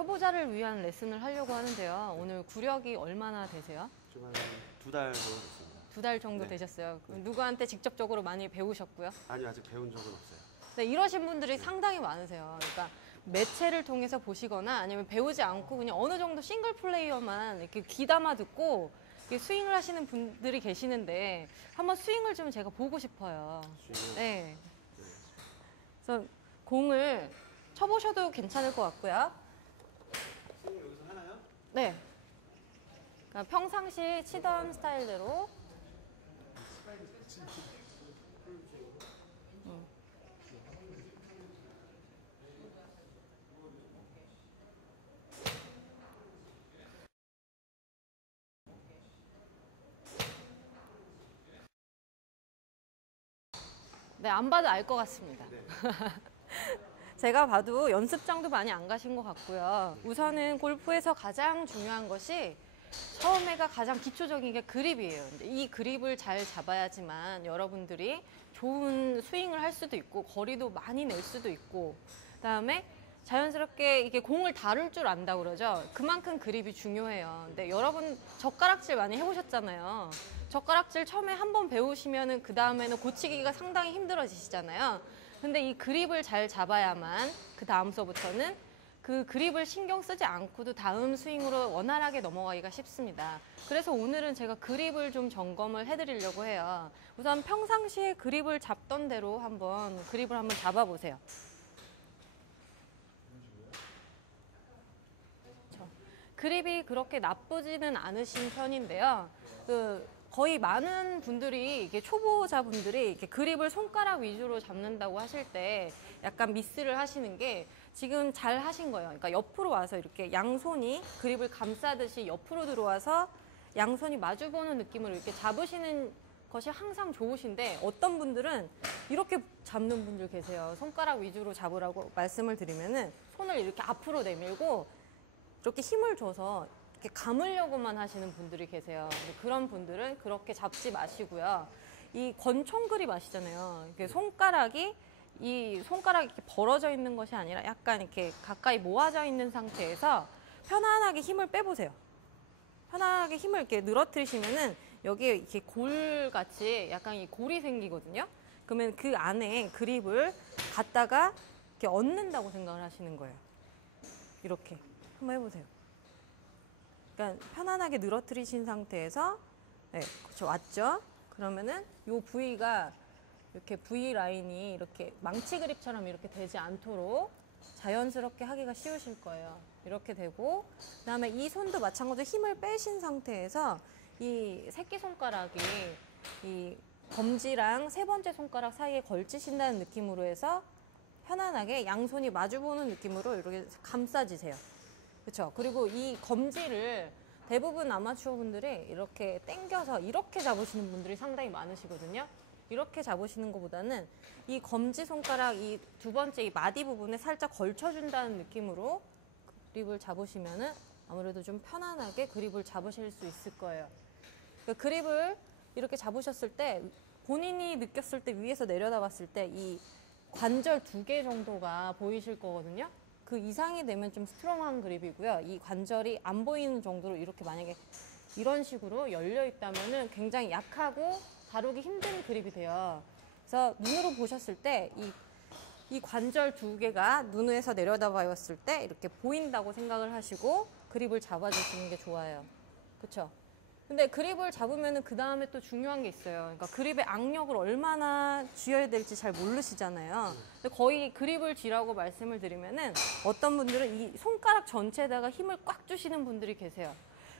초보자를 위한 레슨을 하려고 하는데요. 오늘 구력이 얼마나 되세요? 좀한두달 정도 됐습니다. 두 달 정도 네. 되셨어요. 누구한테 직접적으로 많이 배우셨고요. 아니요, 아직 배운 적은 없어요. 네, 이러신 분들이 상당히 많으세요. 그러니까 매체를 통해서 보시거나 아니면 배우지 않고 그냥 어느 정도 싱글 플레이어만 이렇게 귀담아 듣고 이렇게 스윙을 하시는 분들이 계시는데 한번 스윙을 좀 제가 보고 싶어요. 스윙은 네. 그래서 공을 쳐보셔도 괜찮을 것 같고요. 네. 그러니까 평상시 치던 스타일대로. 음. 네, 안 봐도 알 것 같습니다. 네. 제가 봐도 연습장도 많이 안 가신 것 같고요. 우선은 골프에서 가장 중요한 것이 처음에가 가장 기초적인 게 그립이에요. 이 그립을 잘 잡아야지만 여러분들이 좋은 스윙을 할 수도 있고 거리도 많이 낼 수도 있고 그다음에 자연스럽게 이게 공을 다룰 줄 안다 그러죠. 그만큼 그립이 중요해요. 근데 여러분 젓가락질 많이 해보셨잖아요. 젓가락질 처음에 한 번 배우시면은 그 다음에는 고치기가 상당히 힘들어지시잖아요. 근데 이 그립을 잘 잡아야만 그 다음서부터는 그 그립을 신경 쓰지 않고도 다음 스윙으로 원활하게 넘어가기가 쉽습니다. 그래서 오늘은 제가 그립을 좀 점검을 해드리려고 해요. 우선 평상시에 그립을 잡던 대로 한번 그립을 한번 잡아보세요. 그렇죠. 그립이 그렇게 나쁘지는 않으신 편인데요. 그 거의 많은 분들이 이게 초보자분들이 이렇게 그립을 손가락 위주로 잡는다고 하실 때 약간 미스를 하시는 게 지금 잘 하신 거예요. 그러니까 옆으로 와서 이렇게 양손이 그립을 감싸듯이 옆으로 들어와서 양손이 마주보는 느낌으로 이렇게 잡으시는 것이 항상 좋으신데 어떤 분들은 이렇게 잡는 분들 계세요. 손가락 위주로 잡으라고 말씀을 드리면은 손을 이렇게 앞으로 내밀고 이렇게 힘을 줘서 이렇게 감으려고만 하시는 분들이 계세요. 그런 분들은 그렇게 잡지 마시고요. 이 권총 그립 아시잖아요. 손가락이 이 손가락이 이렇게 벌어져 있는 것이 아니라 약간 이렇게 가까이 모아져 있는 상태에서 편안하게 힘을 빼보세요. 편안하게 힘을 이렇게 늘어뜨리시면은 여기에 이렇게 골 같이 약간 이 골이 생기거든요. 그러면 그 안에 그립을 갖다가 이렇게 얻는다고 생각을 하시는 거예요. 이렇게 한번 해보세요. 그러니까 편안하게 늘어뜨리신 상태에서 네, 그렇죠. 왔죠? 그러면은 요 부위가 이렇게 V 라인이 이렇게 망치 그립처럼 이렇게 되지 않도록 자연스럽게 하기가 쉬우실 거예요. 이렇게 되고 그다음에 이 손도 마찬가지로 힘을 빼신 상태에서 이 새끼 손가락이 이 검지랑 세 번째 손가락 사이에 걸치신다는 느낌으로 해서 편안하게 양손이 마주보는 느낌으로 이렇게 감싸지세요. 그렇죠. 그리고 이 검지를 대부분 아마추어 분들이 이렇게 당겨서 이렇게 잡으시는 분들이 상당히 많으시거든요. 이렇게 잡으시는 것보다는 이 검지 손가락 이 두 번째 이 마디 부분에 살짝 걸쳐준다는 느낌으로 그립을 잡으시면은 아무래도 좀 편안하게 그립을 잡으실 수 있을 거예요. 그 그립을 이렇게 잡으셨을 때 본인이 느꼈을 때 위에서 내려다 봤을 때 이 관절 두 개 정도가 보이실 거거든요. 그 이상이 되면 좀 스트롱한 그립이고요. 이 관절이 안 보이는 정도로 이렇게 만약에 이런 식으로 열려 있다면은 굉장히 약하고 다루기 힘든 그립이 돼요. 그래서 눈으로 보셨을 때이 이 관절 두 개가 눈에서 내려다 봤을 때 이렇게 보인다고 생각을 하시고 그립을 잡아주시는 게 좋아요. 그렇죠? 근데 그립을 잡으면은 그 다음에 또 중요한 게 있어요. 그러니까 그립의 악력을 얼마나 쥐어야 될지 잘 모르시잖아요. 근데 거의 그립을 쥐라고 말씀을 드리면은 어떤 분들은 이 손가락 전체에다가 힘을 꽉 주시는 분들이 계세요.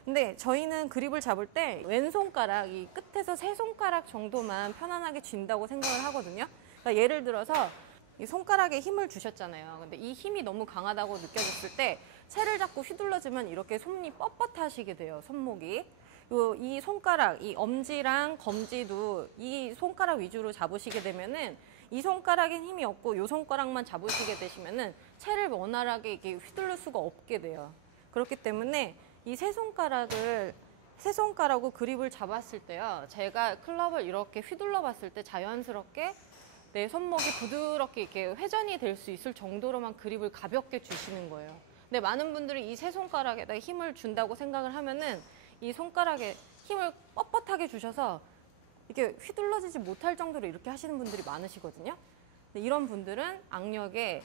근데 저희는 그립을 잡을 때 왼손가락 이 끝에서 세 손가락 정도만 편안하게 쥔다고 생각을 하거든요. 그러니까 예를 들어서 이 손가락에 힘을 주셨잖아요. 근데 이 힘이 너무 강하다고 느껴졌을 때 채를 잡고 휘둘러주면 이렇게 손이 뻣뻣하시게 돼요. 손목이. 요, 이 손가락, 이 엄지랑 검지도 이 손가락 위주로 잡으시게 되면은 이 손가락에 힘이 없고 요 손가락만 잡으시게 되시면은 채를 원활하게 이렇게 휘둘릴 수가 없게 돼요. 그렇기 때문에 이 세 손가락을 세 손가락으로 그립을 잡았을 때요. 제가 클럽을 이렇게 휘둘러 봤을 때 자연스럽게 내 손목이 부드럽게 이렇게 회전이 될 수 있을 정도로만 그립을 가볍게 주시는 거예요. 근데 많은 분들이 이 세 손가락에다 힘을 준다고 생각을 하면은 이 손가락에 힘을 뻣뻣하게 주셔서 이렇게 휘둘러지지 못할 정도로 이렇게 하시는 분들이 많으시거든요. 이런 분들은 악력에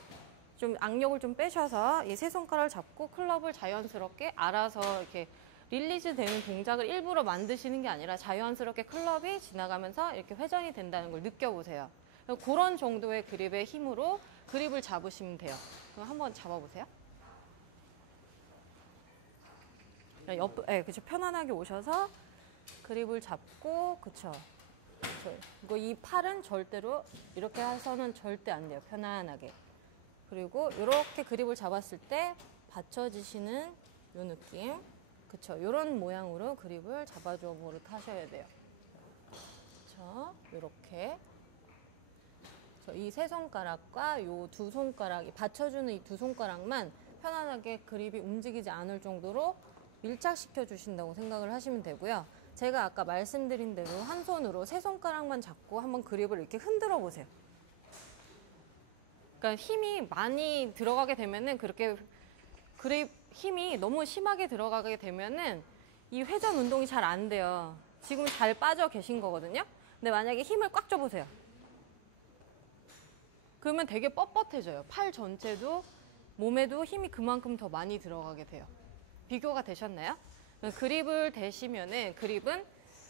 좀 악력을 좀 빼셔서 이 세 손가락을 잡고 클럽을 자연스럽게 알아서 이렇게 릴리즈 되는 동작을 일부러 만드시는 게 아니라 자연스럽게 클럽이 지나가면서 이렇게 회전이 된다는 걸 느껴보세요. 그런 정도의 그립의 힘으로 그립을 잡으시면 돼요. 그럼 한번 잡아보세요. 옆, 네, 그쵸. 편안하게 오셔서 그립을 잡고, 그쵸. 그쵸. 이거 이 팔은 절대로 이렇게 해서는 절대 안 돼요. 편안하게. 그리고 이렇게 그립을 잡았을 때 받쳐지시는 요 느낌. 그쵸. 요런 모양으로 그립을 잡아줘 버릇 하셔야 돼요. 그쵸. 요렇게. 이세 손가락과 요 두 손가락이 받쳐주는 이 두 손가락만 편안하게 그립이 움직이지 않을 정도로 밀착시켜 주신다고 생각을 하시면 되고요. 제가 아까 말씀드린 대로 한 손으로 세 손가락만 잡고 한번 그립을 이렇게 흔들어 보세요. 그러니까 힘이 많이 들어가게 되면은 그렇게 그립 힘이 너무 심하게 들어가게 되면은 이 회전 운동이 잘 안 돼요. 지금 잘 빠져 계신 거거든요. 근데 만약에 힘을 꽉 줘보세요. 그러면 되게 뻣뻣해져요. 팔 전체도 몸에도 힘이 그만큼 더 많이 들어가게 돼요. 비교가 되셨나요? 그립을 대시면은 그립은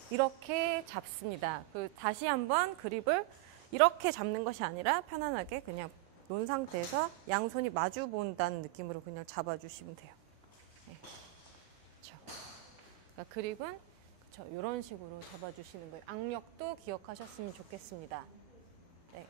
이렇게 잡습니다. 그 다시 한번 그립을 이렇게 잡는 것이 아니라 편안하게 그냥 놓은 상태에서 양손이 마주 본다는 느낌으로 그냥 잡아주시면 돼요. 네. 그렇죠. 그러니까 그립은 그렇죠. 이런 식으로 잡아주시는 거예요. 악력도 기억하셨으면 좋겠습니다. 네.